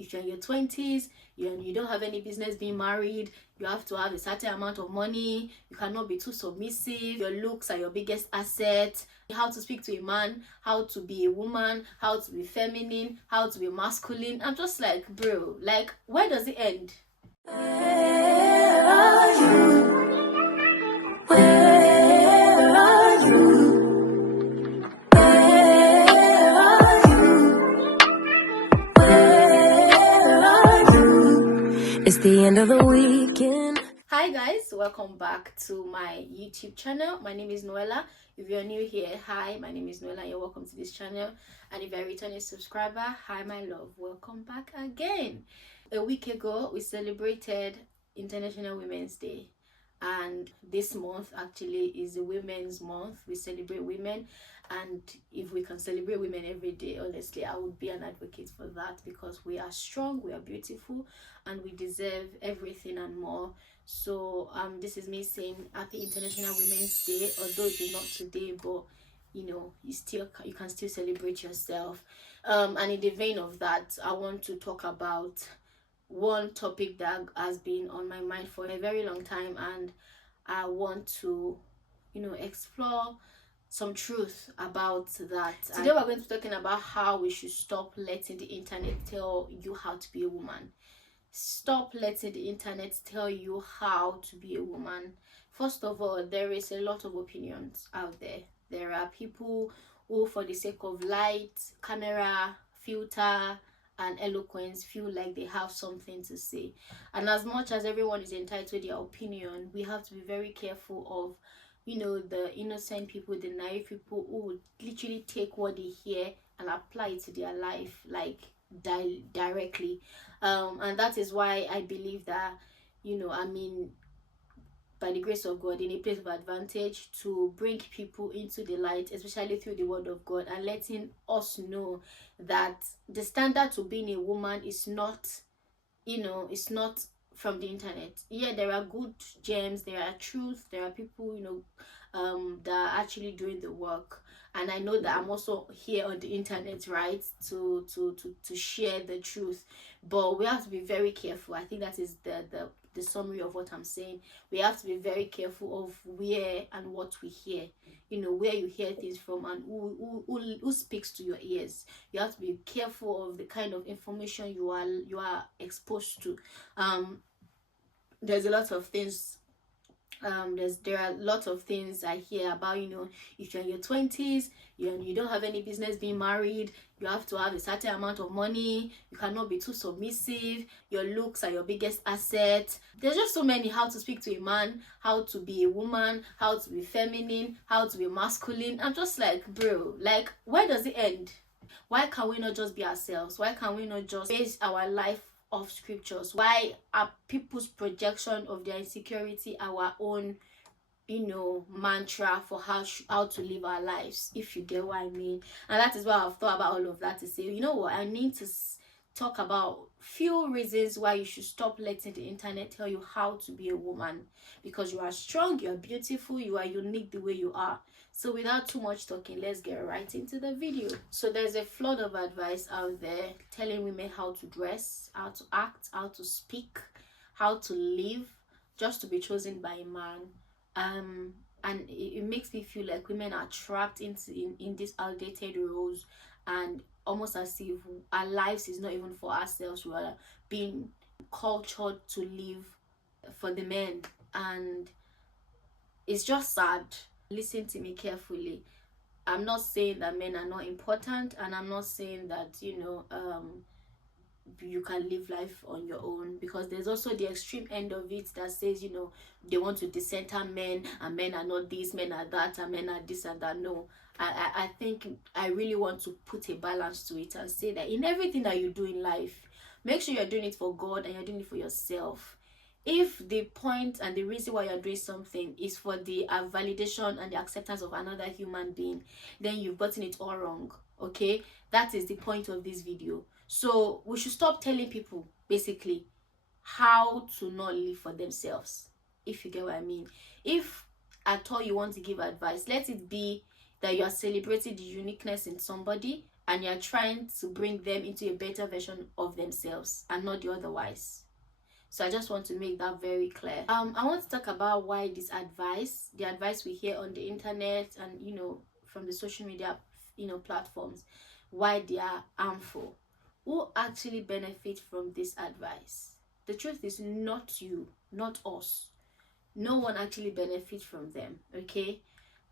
if you're in your 20s, you don't have any business being married, you have to have a certain amount of money, you cannot be too submissive, your looks are your biggest asset, how to speak to a man, how to be a woman, how to be feminine, how to be masculine. I'm just like, bro, like, where does it end? Where are you? Where are you? It's the end of the weekend. Hi guys, welcome back to my YouTube channel. My name is Noella. If you're new here, hi, my name is Noella. You're welcome to this channel. And if you're a returning subscriber, hi my love, welcome back again. A week ago, we celebrated International Women's Day. And this month actually is a women's month. We celebrate women, and if we can celebrate women every day, honestly, I would be an advocate for that, because we are strong, we are beautiful, and we deserve everything and more. So this is me saying happy International Women's Day, although it is not today, but you can still celebrate yourself. And in the vein of that, I want to talk about one topic that has been on my mind for a very long time, and I want to explore some truth about that. Today we're going to be talking about how we should stop letting the internet tell you how to be a woman. Stop letting the internet tell you how to be a woman. First of all, there is a lot of opinions out there. There are people who, for the sake of light, camera, filter, and eloquence, feel like they have something to say. And as much as everyone is entitled to their opinion, we have to be very careful of the innocent people, the naive people who would literally take what they hear and apply it to their life, like directly. And that is why I believe that by the grace of God, in a place of advantage to bring people into the light, especially through the word of God, and letting us know that the standard to being a woman is not, it's not from the internet. Yeah, there are good gems, there are truth, there are people, that are actually doing the work. And I know that I'm also here on the internet, right, to share the truth. But we have to be very careful. I think that is the summary of what I'm saying. We have to be very careful of where and what we hear, where you hear things from, and who speaks to your ears. You have to be careful of the kind of information you are exposed to. There's a lot of things. There are lots of things I hear about, if you're in your 20s, you don't have any business being married, you have to have a certain amount of money, you cannot be too submissive, your looks are your biggest asset. There's just so many: how to speak to a man, how to be a woman, how to be feminine, how to be masculine. I'm just like, bro, like, where does it end? Why can we not just be ourselves? Why can we not just base our life of scriptures? Why are people's projection of their insecurity our own mantra for how to live our lives, if you get what I mean? And that is why I've thought about all of that, to say, you know what, I need to talk about few reasons why you should stop letting the internet tell you how to be a woman, because you are strong, you are beautiful, you are unique the way you are. So without too much talking, let's get right into the video. So there's a flood of advice out there telling women how to dress, how to act, how to speak, how to live, just to be chosen by a man. And it makes me feel like women are trapped in these outdated roles, and almost as if our lives is not even for ourselves, we are being cultured to live for the men. And it's just sad. Listen to me carefully. I'm not saying that men are not important, and I'm not saying that you can live life on your own, because there's also the extreme end of it that says they want to decenter men, and men are not this, men are that, and men are this and that. No, I think I really want to put a balance to it and say that in everything that you do in life, make sure you're doing it for God and you're doing it for yourself. If the point and the reason why you're doing something is for the validation and the acceptance of another human being, then you've gotten it all wrong. Okay, that is the point of this video. So we should stop telling people basically how to not live for themselves, if you get what I mean. If at all you want to give advice, let it be that you are celebrating the uniqueness in somebody and you're trying to bring them into a better version of themselves and not the otherwise. So I just want to make that very clear. I want to talk about why this advice, the advice we hear on the internet and from the social media platforms, why they are harmful. Who actually benefit from this advice? The truth is not you, not us. No one actually benefits from them. Okay,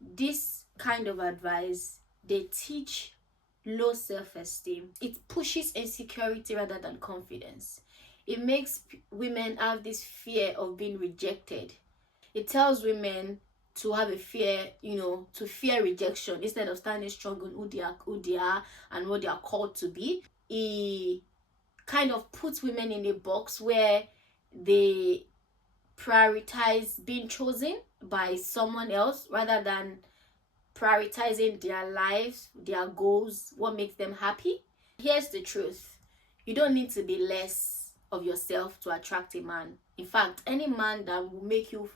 this kind of advice, they teach low self-esteem. It pushes insecurity rather than confidence. It makes women have this fear of being rejected. It tells women to have a fear, to fear rejection instead of standing strong on who they are and what they are called to be. It kind of puts women in a box where they prioritize being chosen by someone else rather than prioritizing their lives, their goals, what makes them happy. Here's the truth. You don't need to be less of yourself to attract a man. In fact, any man that will make you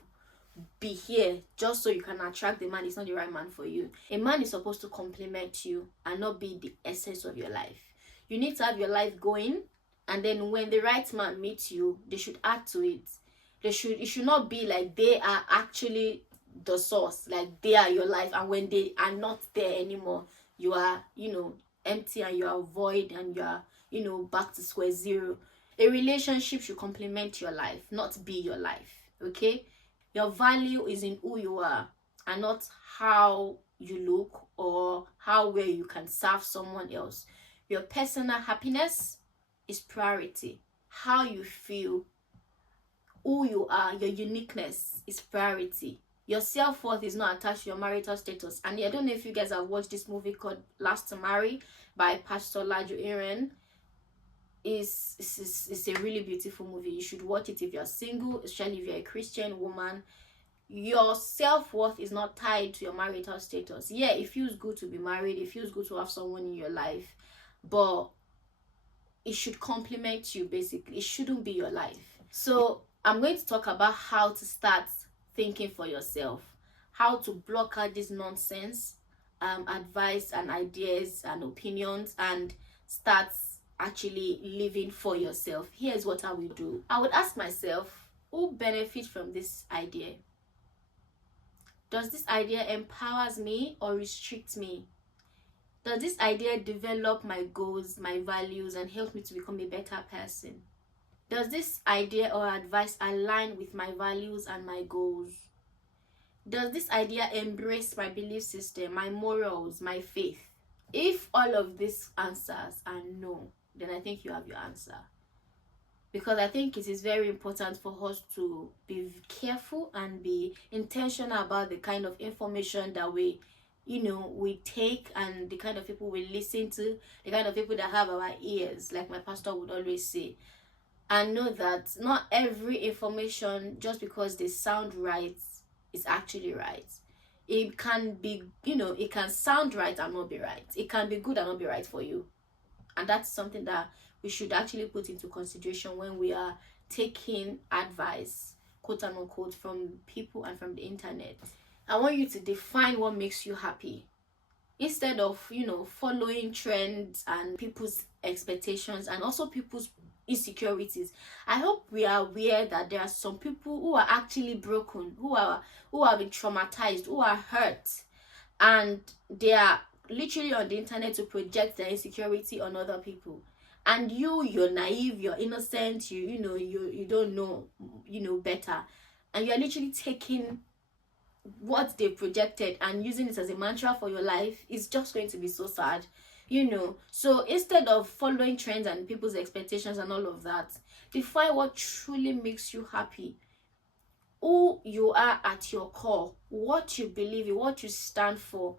be here just so you can attract the man is not the right man for you. A man is supposed to complement you and not be the essence of your life. You need to have your life going, and then when the right man meets you, they should add to it. It should not be like they are actually the source, like they are your life, and when they are not there anymore, you are empty and you are void and you are back to square zero. A relationship should complement your life, not be your life. Okay, your value is in who you are and not how you look or how well you can serve someone else. Your personal happiness is priority. How you feel, who you are, your uniqueness is priority. Your self-worth is not attached to your marital status. And I don't know if you guys have watched this movie called Last to Marry by Pastor Lajo. It's a really beautiful movie. You should watch it if you're single, especially if you're a Christian woman. Your self-worth is not tied to your marital status. Yeah, it feels good to be married. It feels good to have someone in your life. But it should complement you, basically. It shouldn't be your life. So I'm going to talk about how to start thinking for yourself, how to block out this nonsense, advice and ideas and opinions, and start actually living for yourself. Here's what I will do. I would ask myself, who benefits from this idea? Does this idea empowers me or restricts me? Does this idea develop my goals, my values, and help me to become a better person? Does this idea or advice align with my values and my goals? Does this idea embrace my belief system, my morals, my faith? If all of these answers are no, then I think you have your answer. Because I think it is very important for us to be careful and be intentional about the kind of information that we take, and the kind of people we listen to, the kind of people that have our ears, like my pastor would always say. And know that not every information, just because they sound right, is actually right. It can be, it can sound right and not be right. It can be good and not be right for you. And that's something that we should actually put into consideration when we are taking advice, quote unquote, from people and from the internet. I want you to define what makes you happy, instead of following trends and people's expectations and also people's insecurities. I hope we are aware that there are some people who are actually broken, who have been traumatized, who are hurt, and they are literally on the internet to project their insecurity on other people. And you're naive, you're innocent, you don't know better, and you're literally taking what they projected and using it as a mantra for your life. Is just going to be so sad. So instead of following trends and people's expectations and all of that, define what truly makes you happy, who you are at your core, what you believe in, what you stand for,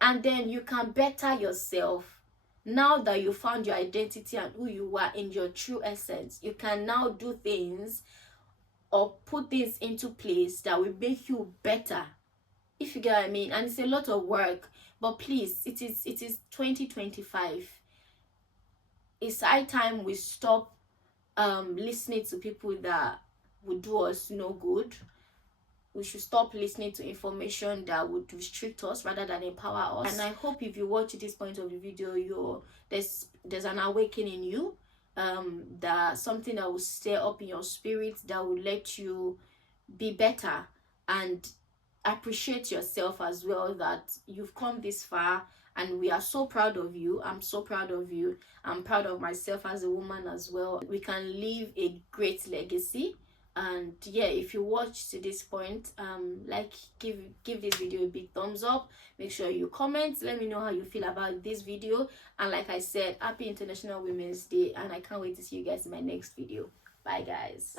and then you can better yourself. Now that you found your identity and who you are in your true essence, you can now do things or put things into place that will make you better, if you get what I mean. And it's a lot of work, but please, it is 2025. It's high time we stop listening to people that would do us no good, we should stop listening to information that would restrict us rather than empower us. And I hope if you watch this point of the video, there's an awakening in you, that something that will stir up in your spirit, that will let you be better and appreciate yourself as well, that you've come this far, and we are so proud of you. I'm so proud of you. I'm proud of myself as a woman as well. We can leave a great legacy. And yeah, if you watch to this point, give this video a big thumbs up. Make sure you comment, let me know how you feel about this video. And like I said, happy International Women's Day, and I can't wait to see you guys in my next video. Bye guys.